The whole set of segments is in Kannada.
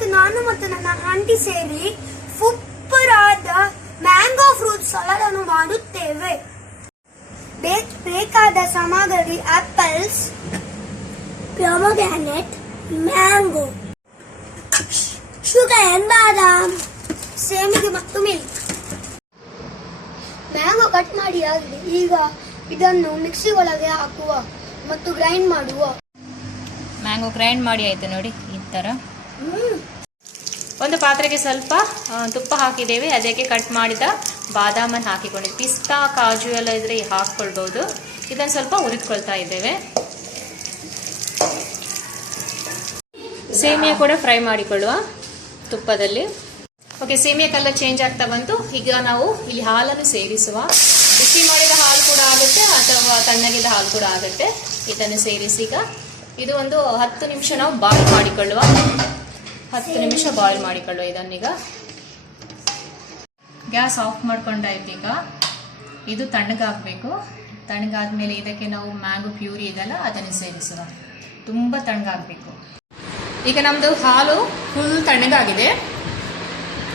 ಇವತ್ತು ನಾನು ಮತ್ತು ನನ್ನ ಆಂಟಿ ಸೇರಿ ಸೂಪರ್ ಆದ ಮ್ಯಾಂಗೋ ಫ್ರೂಟ್ ಸಲಾಡ್ ಅನ್ನು ಮಾಡುತ್ತೇವೆ. ಬೇಕಾದ ಸಾಮಗ್ರಿ ಆಪಲ್ಸ್, ಪೊಮೊಗ್ರಾನೇಟ್, ಮ್ಯಾಂಗೋ, ಶುಗರ್ ಅಂಡ್ ಬಾದಾಮ್, ಸೇಮಿಗೆ ಮತ್ತು ಮಿಲ್ಕ್. ಮ್ಯಾಂಗೋ ಕಟ್ ಮಾಡಿ ಆಗಿದೆ. ಈಗ ಇದನ್ನು ಮಿಕ್ಸಿ ಒಳಗೆ ಹಾಕುವ ಮತ್ತು ಗ್ರೈಂಡ್ ಮಾಡುವ. ಮ್ಯಾಂಗೋ ಗ್ರೈಂಡ್ ಮಾಡಿ ಆಯ್ತು ನೋಡಿ ಈ ಥರ. ಒಂದು ಪಾತ್ರೆಗೆ ಸ್ವಲ್ಪ ತುಪ್ಪ ಹಾಕಿದ್ದೇವೆ. ಅದಕ್ಕೆ ಕಟ್ ಮಾಡಿದ ಬಾದಾಮನ್ನು ಹಾಕಿಕೊಂಡಿದ್ದೆ. ಪಿಸ್ತಾ ಕಾಜು ಎಲ್ಲ ಇದ್ರೆ ಹಾಕ್ಕೊಳ್ಬೋದು. ಇದನ್ನು ಸ್ವಲ್ಪ ಹುರಿದ್ಕೊಳ್ತಾ ಇದ್ದೇವೆ. ಸೇಮಿಯಾ ಕೂಡ ಫ್ರೈ ಮಾಡಿಕೊಳ್ಳುವ ತುಪ್ಪದಲ್ಲಿ. ಓಕೆ, ಸೇಮಿಯಾ ಕಲರ್ ಚೇಂಜ್ ಆಗ್ತಾ ಬಂತು. ಈಗ ನಾವು ಇಲ್ಲಿ ಹಾಲನ್ನು ಸೇರಿಸುವ. ಬಿಸಿ ಮಾಡಿದ ಹಾಲು ಕೂಡ ಆಗುತ್ತೆ ಅಥವಾ ತಣ್ಣಗಿದ ಹಾಲು ಕೂಡ ಆಗುತ್ತೆ. ಇದನ್ನು ಸೇರಿಸಿ ಈಗ ಇದು ಒಂದು 10 ನಿಮಿಷ ನಾವು ಬಾಯ್ಲ್ ಮಾಡಿಕೊಳ್ಳುವ. 10 ನಿಮಿಷ ಬಾಯ್ಲ್ ಮಾಡಿಕೊಳ್ಳುವ. ಇದನ್ನೀಗ ಗ್ಯಾಸ್ ಆಫ್ ಮಾಡ್ಕೊಂಡಾಯ್ತು. ಈಗ ಇದು ತಣ್ಣಗಾಗಬೇಕು. ತಣ್ಣಗಾದ್ಮೇಲೆ ಇದಕ್ಕೆ ನಾವು ಮ್ಯಾಂಗೋ ಪ್ಯೂರಿ ಇದೆಲ್ಲ ಅದನ್ನು ಸೇರಿಸುವ. ತುಂಬ ತಣ್ಣಗಾಗಬೇಕು. ಈಗ ನಮ್ಮದು ಹಾಲು ಫುಲ್ ತಣ್ಣಗಾಗಿದೆ.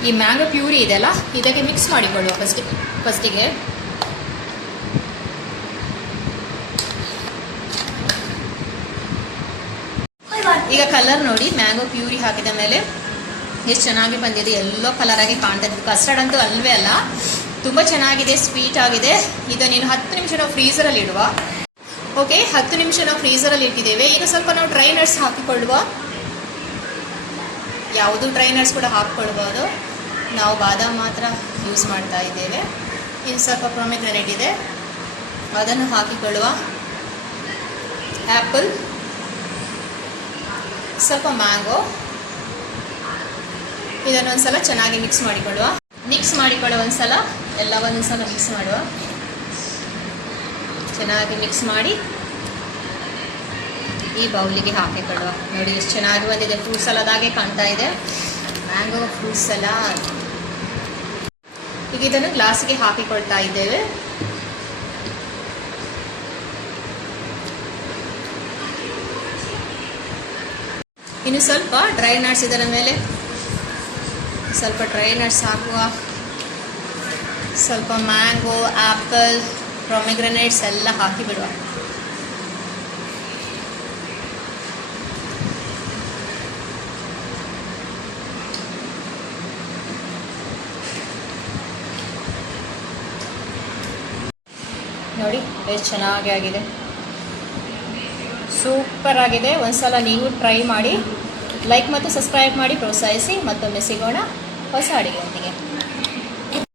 ಈ ಮ್ಯಾಂಗೋ ಪ್ಯೂರಿ ಇದೆಲ್ಲ ಇದಕ್ಕೆ ಮಿಕ್ಸ್ ಮಾಡಿಕೊಳ್ಳುವ ಫಸ್ಟಿಗೆ. ಈಗ ಕಲರ್ ನೋಡಿ, ಮ್ಯಾಂಗೋ ಪ್ಯೂರಿ ಹಾಕಿದ ಮೇಲೆ ಎಷ್ಟು ಚೆನ್ನಾಗಿ ಬಂದಿದೆ. ಎಲ್ಲೋ ಕಲರ್ ಆಗಿ ಕಾಣ್ತಾ ಇದೆ. ಕಸ್ಟರ್ಡ್ ಅಂತೂ ಅಲ್ವೇ ಅಲ್ಲ, ತುಂಬ ಚೆನ್ನಾಗಿದೆ, ಸ್ವೀಟ್ ಆಗಿದೆ. ಇದನ್ನೇನು 10 ನಿಮಿಷ ನಾವು ಫ್ರೀಸರಲ್ಲಿ ಇಡುವ. ಓಕೆ, 10 ನಿಮಿಷ ನಾವು ಫ್ರೀಸರಲ್ಲಿ ಇಟ್ಟಿದ್ದೇವೆ. ಈಗ ಸ್ವಲ್ಪ ನಾವು ಡ್ರೈ ನಟ್ಸ್ ಹಾಕಿಕೊಳ್ಳುವ. ಯಾವುದು ಡ್ರೈ ನಟ್ಸ್ ಕೂಡ ಹಾಕ್ಕೊಳ್ಬೋದು. ನಾವು ಬಾದಾಮ್ ಮಾತ್ರ ಯೂಸ್ ಮಾಡ್ತಾ ಇದ್ದೇವೆ. ಇನ್ನು ಸ್ವಲ್ಪ ಪೊಮೊಗ್ರಾನೇಟ್ ಇದೆ, ಅದನ್ನು ಹಾಕಿಕೊಳ್ಳುವ. ಆ್ಯಪಲ್, ಸ್ವಲ್ಪ ಮ್ಯಾಂಗೋ, ಇದನ್ನೊಂದ್ಸಲ ಚೆನ್ನಾಗಿ ಮಿಕ್ಸ್ ಮಾಡಿಕೊಳ್ಳುವ. ಒಂದ್ಸಲ ಎಲ್ಲವನ್ನೊಂದ್ಸಲ ಮಿಕ್ಸ್ ಮಾಡುವ. ಚೆನ್ನಾಗಿ ಮಿಕ್ಸ್ ಮಾಡಿ ಈ ಬೌಲಿಗೆ ಹಾಕಿಕೊಳ್ಳುವ. ನೋಡಿ ಎಷ್ಟು ಚೆನ್ನಾಗಿ ಬಂದಿದೆ. ಫ್ರೂಟ್ ಸಲಾಡ್ ಹಾಗೆ ಕಾಣ್ತಾ ಇದೆ. Mango fruit salad. ಈಗ ಇದನ್ನು ಗ್ಲಾಸಿಗೆ ಹಾಕಿಕೊಳ್ತಾ ಇದ್ದೇವೆ. ಇನ್ನು ಸ್ವಲ್ಪ ಡ್ರೈ ನಟ್ಸ್ ಇದರ ಮೇಲೆ ಸ್ವಲ್ಪ ಡ್ರೈ ನಟ್ಸ್ ಹಾಕುವ. ಸ್ವಲ್ಪ ಮ್ಯಾಂಗೋ, ಆ್ಯಪಲ್, ಪೊಮೊಗ್ರಾನೇಟ್ಸ್ ಎಲ್ಲ ಹಾಕಿಬಿಡುವ. ನೋಡಿ ಎಷ್ಟು ಚೆನ್ನಾಗಿ ಆಗಿದೆ, ಸೂಪರ್ ಆಗಿದೆ. ಒಂದ್ಸಲ ನೀವು ಟ್ರೈ ಮಾಡಿ, ಲೈಕ್ ಮತ್ತು ಸಬ್ಸ್ಕ್ರೈಬ್ ಮಾಡಿ ಪ್ರೋತ್ಸಾಹಿಸಿ. ಮತ್ತೊಮ್ಮೆ ಸಿಗೋಣ ಹೊಸ ಅಡುಗೆಯೊಂದಿಗೆ.